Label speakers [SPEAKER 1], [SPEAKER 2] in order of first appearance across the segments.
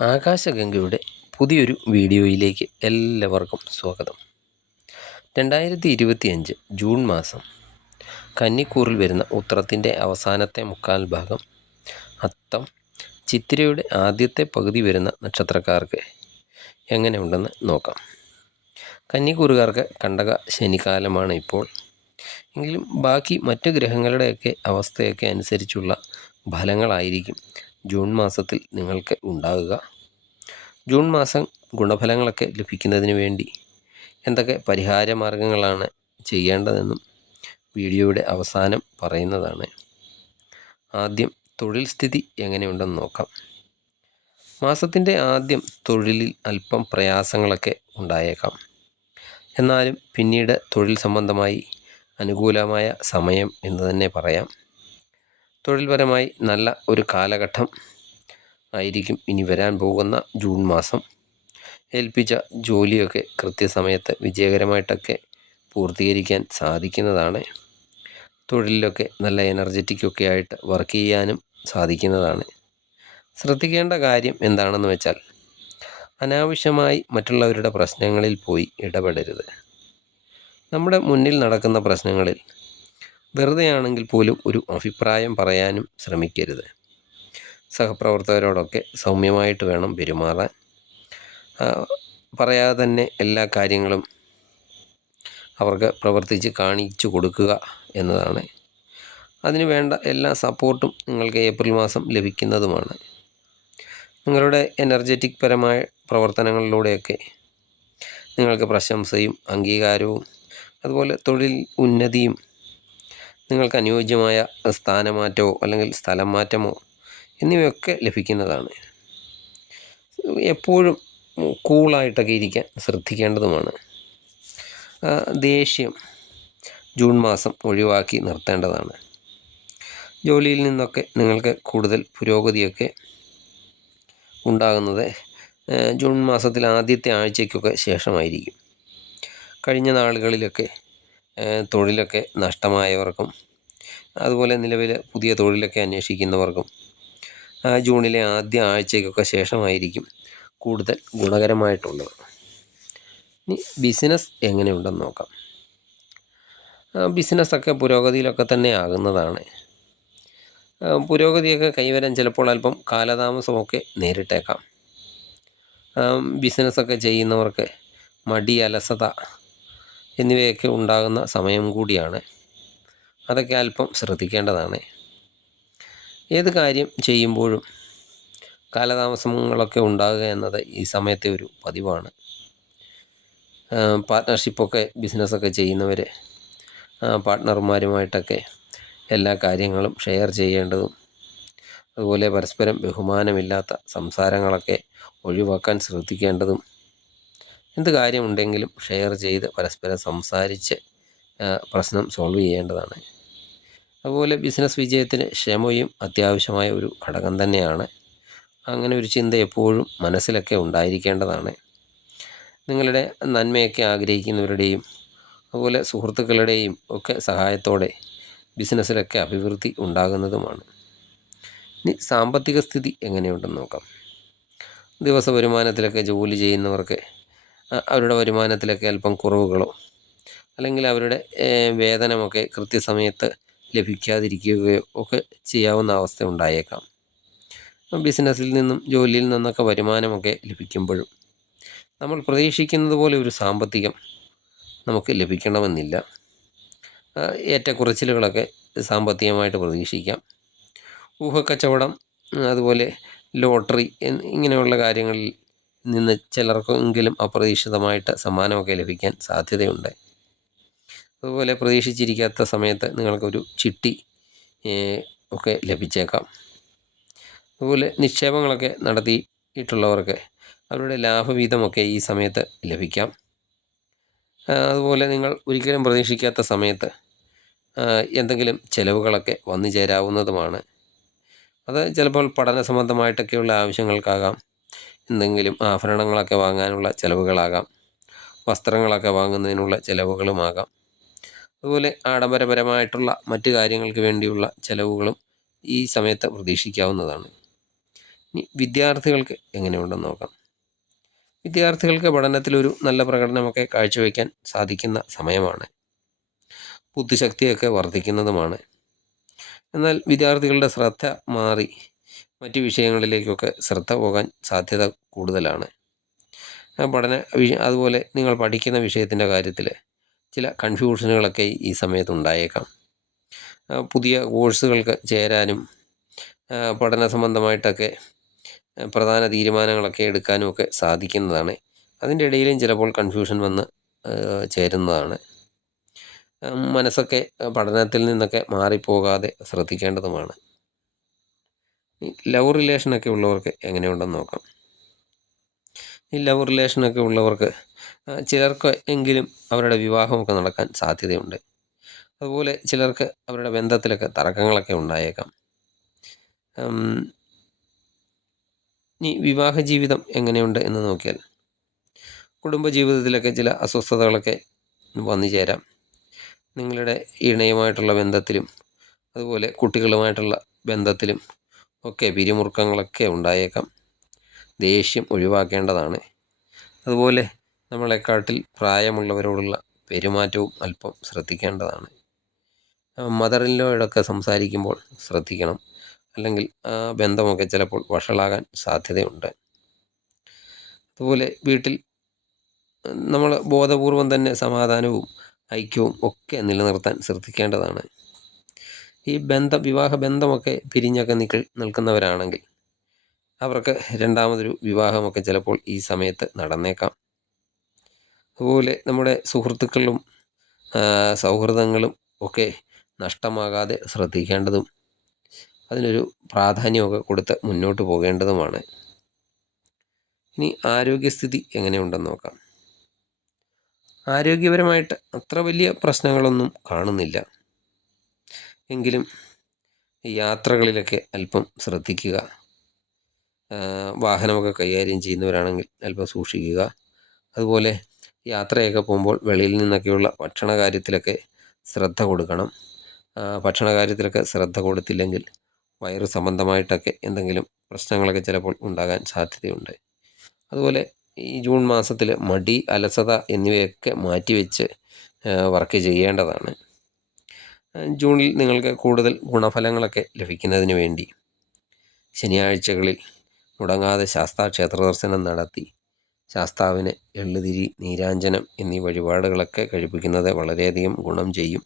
[SPEAKER 1] ആകാശഗംഗയുടെ പുതിയൊരു വീഡിയോയിലേക്ക് എല്ലാവർക്കും സ്വാഗതം. രണ്ടായിരത്തി ഇരുപത്തിയഞ്ച് ജൂൺ മാസം. കന്നിക്കൂറിൽ വരുന്ന ഉത്രത്തിന്റെ അവസാനത്തെ മുക്കാൽ ഭാഗം. അത്തം ചിത്തിരയുടെ ആദ്യത്തെ പകുതി വരുന്ന നക്ഷത്രക്കാർക്ക് എങ്ങനെയുണ്ടെന്ന് നോക്കാം. കന്നിക്കൂറുകാർക്ക് കണ്ടക ശനിക്കാലമാണ് ഇപ്പോൾ. എങ്കിലും ബാക്കി മറ്റു ഗ്രഹങ്ങളുടെയൊക്കെ അവസ്ഥയൊക്കെ അനുസരിച്ചുള്ള ഫലങ്ങളായിരിക്കും ജൂൺ മാസത്തിൽ നിങ്ങൾക്ക് ഉണ്ടാകുക. ജൂൺ മാസം ഗുണഫലങ്ങളൊക്കെ ലഭിക്കുന്നതിന് വേണ്ടി എന്തൊക്കെ പരിഹാര മാർഗങ്ങളാണ് ചെയ്യേണ്ടതെന്നും വീഡിയോയുടെ അവസാനം പറയുന്നതാണ്. ആദ്യം തൊഴിൽ സ്ഥിതി എങ്ങനെയുണ്ടെന്ന് നോക്കാം. മാസത്തിന്റെ ആദ്യം തൊഴിലിൽ അല്പം പ്രയാസങ്ങളൊക്കെ ഉണ്ടായേക്കാം. എന്നാലും പിന്നീട് തൊഴിൽ സംബന്ധമായി അനുകൂലമായ സമയം എന്ന് തന്നെ പറയാം. തൊഴിൽപരമായി നല്ല ഒരു കാലഘട്ടം ആയിരിക്കും ഇനി വരാൻ പോകുന്ന ജൂൺ മാസം. ഏൽപ്പിച്ച ജോലിയൊക്കെ കൃത്യസമയത്ത് വിജയകരമായിട്ടൊക്കെ പൂർത്തീകരിക്കാൻ സാധിക്കുന്നതാണ്. തൊഴിലിലൊക്കെ നല്ല എനർജറ്റിക്കൊക്കെ ആയിട്ട് വർക്ക് ചെയ്യാനും സാധിക്കുന്നതാണ്. ശ്രദ്ധിക്കേണ്ട കാര്യം എന്താണെന്ന് വെച്ചാൽ അനാവശ്യമായി മറ്റുള്ളവരുടെ പ്രശ്നങ്ങളിൽ പോയി ഇടപെടരുത്. നമ്മുടെ മുന്നിൽ നടക്കുന്ന പ്രശ്നങ്ങളിൽ വെറുതെയാണെങ്കിൽ പോലും ഒരു അഭിപ്രായം പറയാനും ശ്രമിക്കരുത്. സഹപ്രവർത്തകരോടൊക്കെ സൗമ്യമായിട്ട് വേണം പെരുമാറാൻ. പറയാതെ തന്നെ എല്ലാ കാര്യങ്ങളും അവർക്ക് പ്രവർത്തിച്ച് കാണിച്ചു കൊടുക്കുക എന്നതാണ്. അതിന് വേണ്ട എല്ലാ സപ്പോർട്ടും നിങ്ങൾക്ക് ഏപ്രിൽ മാസം ലഭിക്കുന്നതുമാണ്. നിങ്ങളുടെ എനർജറ്റിക് പരമായ പ്രവർത്തനങ്ങളിലൂടെയൊക്കെ നിങ്ങൾക്ക് പ്രശംസയും അംഗീകാരവും അതുപോലെ തൊഴിൽ ഉന്നതിയും നിങ്ങൾക്ക് അനുയോജ്യമായ സ്ഥാനമാറ്റമോ അല്ലെങ്കിൽ സ്ഥലം മാറ്റമോ എന്നിവയൊക്കെ ലഭിക്കുന്നതാണ്. എപ്പോഴും കൂളായിട്ടൊക്കെ ഇരിക്കാൻ ശ്രദ്ധിക്കേണ്ടതുമാണ്. ദേഷ്യം ജൂൺ മാസം ഒഴിവാക്കി നിർത്തേണ്ടതാണ്. ജോലിയിൽ നിന്നൊക്കെ നിങ്ങൾക്ക് കൂടുതൽ പുരോഗതിയൊക്കെ ഉണ്ടാകുന്നത് ജൂൺ മാസത്തിൽ ആദ്യത്തെ ആഴ്ചയ്ക്കൊക്കെ ശേഷമായിരിക്കും. കഴിഞ്ഞ നാളുകളിലൊക്കെ തൊഴിലൊക്കെ നഷ്ടമായവർക്കും അതുപോലെ നിലവിൽ പുതിയ തൊഴിലൊക്കെ അന്വേഷിക്കുന്നവർക്കും ജൂണിലെ ആദ്യ ആഴ്ചയ്ക്കൊക്കെ ശേഷമായിരിക്കും കൂടുതൽ ഗുണകരമായിട്ടുള്ളത്. ഇനി ബിസിനസ് എങ്ങനെയുണ്ടെന്ന് നോക്കാം. ബിസിനസ്സൊക്കെ പുരോഗതിയിലൊക്കെ തന്നെ ആകുന്നതാണ്. പുരോഗതിയൊക്കെ കൈവരാൻ ചിലപ്പോൾ അല്പം കാലതാമസമൊക്കെ നേരിട്ടേക്കാം. ബിസിനസ്സൊക്കെ ചെയ്യുന്നവർക്ക് മടി അലസത എന്നിവയൊക്കെ ഉണ്ടാകുന്ന സമയം കൂടിയാണ്. അതൊക്കെ അല്പം ശ്രദ്ധിക്കേണ്ടതാണ്. ഏത് കാര്യം ചെയ്യുമ്പോഴും കാലതാമസങ്ങളൊക്കെ ഉണ്ടാകുക എന്നത് ഈ സമയത്തെ ഒരു പതിവാണ്. പാർട്ട്ണർഷിപ്പൊക്കെ ബിസിനസ്സൊക്കെ ചെയ്യുന്നവർ പാർട്ട്ണർമാരുമായിട്ടൊക്കെ എല്ലാ കാര്യങ്ങളും ഷെയർ ചെയ്യേണ്ടതും അതുപോലെ പരസ്പരം ബഹുമാനമില്ലാത്ത സംസാരങ്ങളൊക്കെ ഒഴിവാക്കാൻ ശ്രദ്ധിക്കേണ്ടതും എന്ത് കാര്യമുണ്ടെങ്കിലും ഷെയർ ചെയ്ത് പരസ്പരം സംസാരിച്ച് പ്രശ്നം സോൾവ് ചെയ്യേണ്ടതാണ്. അതുപോലെ ബിസിനസ് വിജയത്തിന് ക്ഷമയും അത്യാവശ്യമായ ഒരു ഘടകം തന്നെയാണ്. അങ്ങനെ ഒരു ചിന്ത എപ്പോഴും മനസ്സിലൊക്കെ ഉണ്ടായിരിക്കേണ്ടതാണ്. നിങ്ങളുടെ നന്മയൊക്കെ ആഗ്രഹിക്കുന്നവരുടെയും അതുപോലെ സുഹൃത്തുക്കളുടെയും ഒക്കെ സഹായത്തോടെ ബിസിനസ്സിലൊക്കെ അഭിവൃദ്ധി ഉണ്ടാകുന്നതുമാണ്. ഇനി സാമ്പത്തിക സ്ഥിതി എങ്ങനെയുണ്ടെന്ന് നോക്കാം. ദിവസ വരുമാനത്തിലൊക്കെ ജോലി ചെയ്യുന്നവർക്ക് അവരുടെ വരുമാനത്തിലൊക്കെ അല്പം കുറവുകളോ അല്ലെങ്കിൽ അവരുടെ വേതനമൊക്കെ കൃത്യസമയത്ത് ലഭിക്കാതിരിക്കുകയോ ഒക്കെ ചെയ്യാവുന്ന അവസ്ഥ ഉണ്ടായേക്കാം. ബിസിനസ്സിൽ നിന്നും ജോലിയിൽ നിന്നൊക്കെ വരുമാനമൊക്കെ ലഭിക്കുമ്പോഴും നമ്മൾ പ്രതീക്ഷിക്കുന്നത് പോലെ ഒരു സാമ്പത്തികം നമുക്ക് ലഭിക്കണമെന്നില്ല. ഏറ്റക്കുറച്ചിലുകളൊക്കെ സാമ്പത്തികമായിട്ട് പ്രതീക്ഷിക്കാം. ഊഹക്കച്ചവടം അതുപോലെ ലോട്ടറി ഇങ്ങനെയുള്ള കാര്യങ്ങളിൽ നിന്ന് ചിലർക്കെങ്കിലും അപ്രതീക്ഷിതമായിട്ട് സമ്മാനമൊക്കെ ലഭിക്കാൻ സാധ്യതയുണ്ട്. അതുപോലെ പ്രതീക്ഷിച്ചിരിക്കാത്ത സമയത്ത് നിങ്ങൾക്കൊരു ചിട്ടി ഒക്കെ ലഭിച്ചേക്കാം. അതുപോലെ നിക്ഷേപങ്ങളൊക്കെ നടത്തിയിട്ടുള്ളവർക്ക് അവരുടെ ലാഭവിഹിതമൊക്കെ ഈ സമയത്ത് ലഭിക്കാം. അതുപോലെ നിങ്ങൾ ഒരിക്കലും പ്രതീക്ഷിക്കാത്ത സമയത്ത് എന്തെങ്കിലും ചിലവുകളൊക്കെ വന്നു ചേരാവുന്നതുമാണ് അത് ചിലപ്പോൾ പഠന സംബന്ധമായിട്ടൊക്കെയുള്ള ആവശ്യങ്ങൾക്കാകാം. എന്തെങ്കിലും ആഭരണങ്ങളൊക്കെ വാങ്ങാനുള്ള ചിലവുകളാകാം. വസ്ത്രങ്ങളൊക്കെ വാങ്ങുന്നതിനുള്ള ചിലവുകളുമാകാം. അതുപോലെ ആഡംബരപരമായിട്ടുള്ള മറ്റു കാര്യങ്ങൾക്ക് വേണ്ടിയുള്ള ചിലവുകളും ഈ സമയത്ത് പ്രതീക്ഷിക്കാവുന്നതാണ്. ഇനി വിദ്യാർത്ഥികൾക്ക് എങ്ങനെയുണ്ടെന്ന് നോക്കാം. വിദ്യാർത്ഥികൾക്ക് പഠനത്തിലൊരു നല്ല പ്രകടനമൊക്കെ കാഴ്ചവെക്കാൻ സാധിക്കുന്ന സമയമാണ്. ബുദ്ധിശക്തിയൊക്കെ വർദ്ധിക്കുന്നതുമാണ്. എന്നാൽ വിദ്യാർത്ഥികളുടെ ശ്രദ്ധ മാറി മറ്റു വിഷയങ്ങളിലേക്കൊക്കെ ശ്രദ്ധ പോകാൻ സാധ്യത കൂടുതലാണ്. പഠന അതുപോലെ നിങ്ങൾ പഠിക്കുന്ന വിഷയത്തിന്റെ കാര്യത്തിൽ ചില കൺഫ്യൂഷനുകളൊക്കെ ഈ സമയത്ത് ഉണ്ടായേക്കാം പുതിയ കോഴ്സുകൾക്ക് ചേരാനും പഠന സംബന്ധമായിട്ടൊക്കെ പ്രധാന തീരുമാനങ്ങളൊക്കെ എടുക്കാനും ഒക്കെ സാധിക്കുന്നതാണ്. അതിന്റെ ഇടയിലും ചിലപ്പോൾ കൺഫ്യൂഷൻ വന്ന് ചേരുന്നതാണ്. മനസ്സൊക്കെ പഠനത്തിൽ നിന്നൊക്കെ മാറിപ്പോകാതെ ശ്രദ്ധിക്കേണ്ടതുമാണ്. ഈ ലവ് റിലേഷനൊക്കെ ഉള്ളവർക്ക് എങ്ങനെയുണ്ടെന്ന് നോക്കാം. ഈ ലവ് റിലേഷനൊക്കെ ഉള്ളവർക്ക് ചിലർക്ക് എങ്കിലും അവരുടെ വിവാഹമൊക്കെ നടക്കാൻ സാധ്യതയുണ്ട്. അതുപോലെ ചിലർക്ക് അവരുടെ ബന്ധത്തിലൊക്കെ തർക്കങ്ങളൊക്കെ ഉണ്ടായേക്കാം. ഇനി വിവാഹ ജീവിതം എങ്ങനെയുണ്ട് എന്ന് നോക്കിയാൽ കുടുംബജീവിതത്തിലൊക്കെ ചില അസ്വസ്ഥതകളൊക്കെ വന്നു ചേരാം. നിങ്ങളുടെ ഇണയുമായിട്ടുള്ള ബന്ധത്തിലും അതുപോലെ കുട്ടികളുമായിട്ടുള്ള ബന്ധത്തിലും ഒക്കെ പിരിമുറുക്കങ്ങളൊക്കെ ഉണ്ടായേക്കാം. ദേഷ്യം ഒഴിവാക്കേണ്ടതാണ്. അതുപോലെ നമ്മളെക്കാട്ടിൽ പ്രായമുള്ളവരോടുള്ള പെരുമാറ്റവും അല്പം ശ്രദ്ധിക്കേണ്ടതാണ്. മദറിൻലോയോടൊക്കെ സംസാരിക്കുമ്പോൾ ശ്രദ്ധിക്കണം. അല്ലെങ്കിൽ ആ ബന്ധമൊക്കെ ചിലപ്പോൾ വഷളാകാൻ സാധ്യതയുണ്ട്. അതുപോലെ വീട്ടിൽ നമ്മൾ ബോധപൂർവം തന്നെ സമാധാനവും ഐക്യവും ഒക്കെ നിലനിർത്താൻ ശ്രദ്ധിക്കേണ്ടതാണ്. ഈ ബന്ധ വിവാഹ ബന്ധമൊക്കെ പിരിഞ്ഞൊക്കെ നിൽക്ക നിൽക്കുന്നവരാണെങ്കിൽ അവർക്ക് രണ്ടാമതൊരു വിവാഹമൊക്കെ ചിലപ്പോൾ ഈ സമയത്ത് നടന്നേക്കാം. അതുപോലെ നമ്മുടെ സുഹൃത്തുക്കളും സൗഹൃദങ്ങളും ഒക്കെ നഷ്ടമാകാതെ ശ്രദ്ധിക്കേണ്ടതും അതിനൊരു പ്രാധാന്യമൊക്കെ കൊടുത്ത് മുന്നോട്ട് പോകേണ്ടതുമാണ്. ഇനി ആരോഗ്യസ്ഥിതി എങ്ങനെയുണ്ടെന്ന് നോക്കാം. ആരോഗ്യപരമായിട്ട് അത്ര വലിയ പ്രശ്നങ്ങളൊന്നും കാണുന്നില്ല. എങ്കിലും യാത്രകളിലൊക്കെ അല്പം ശ്രദ്ധിക്കുക. വാഹനമൊക്കെ കൈകാര്യം ചെയ്യുന്നവരാണെങ്കിൽ അല്പം സൂക്ഷിക്കുക. അതുപോലെ യാത്രയൊക്കെ പോകുമ്പോൾ വെളിയിൽ നിന്നൊക്കെയുള്ള ഭക്ഷണ കാര്യത്തിലൊക്കെ ശ്രദ്ധ കൊടുക്കണം. ഭക്ഷണ കാര്യത്തിലൊക്കെ ശ്രദ്ധ കൊടുത്തില്ലെങ്കിൽ വയറ് സംബന്ധമായിട്ടൊക്കെ എന്തെങ്കിലും പ്രശ്നങ്ങളൊക്കെ ചിലപ്പോൾ ഉണ്ടാകാൻ സാധ്യതയുണ്ട്. അതുപോലെ ഈ ജൂൺ മാസത്തിൽ മടി അലസത എന്നിവയൊക്കെ മാറ്റിവെച്ച് വർക്ക് ചെയ്യേണ്ടതാണ്. ജൂണിൽ നിങ്ങൾക്ക് കൂടുതൽ ഗുണഫലങ്ങളൊക്കെ ലഭിക്കുന്നതിന് വേണ്ടി ശനിയാഴ്ചകളിൽ മുടങ്ങാതെ ശാസ്താ ക്ഷേത്ര ദർശനം നടത്തി ശാസ്താവിന് എള്ളുതിരി നീരാഞ്ജനം എന്നീ വഴിപാടുകളൊക്കെ കഴിപ്പിക്കുന്നത് വളരെയധികം ഗുണം ചെയ്യും.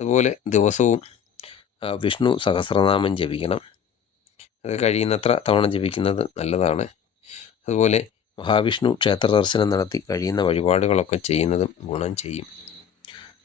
[SPEAKER 1] അതുപോലെ ദിവസവും വിഷ്ണു സഹസ്രനാമം ജപിക്കണം. അത് കഴിയുന്നത്ര തവണ ജപിക്കുന്നത് നല്ലതാണ്. അതുപോലെ മഹാവിഷ്ണു ക്ഷേത്ര ദർശനം നടത്തി കഴിയുന്ന വഴിപാടുകളൊക്കെ ചെയ്യുന്നതും ഗുണം ചെയ്യും.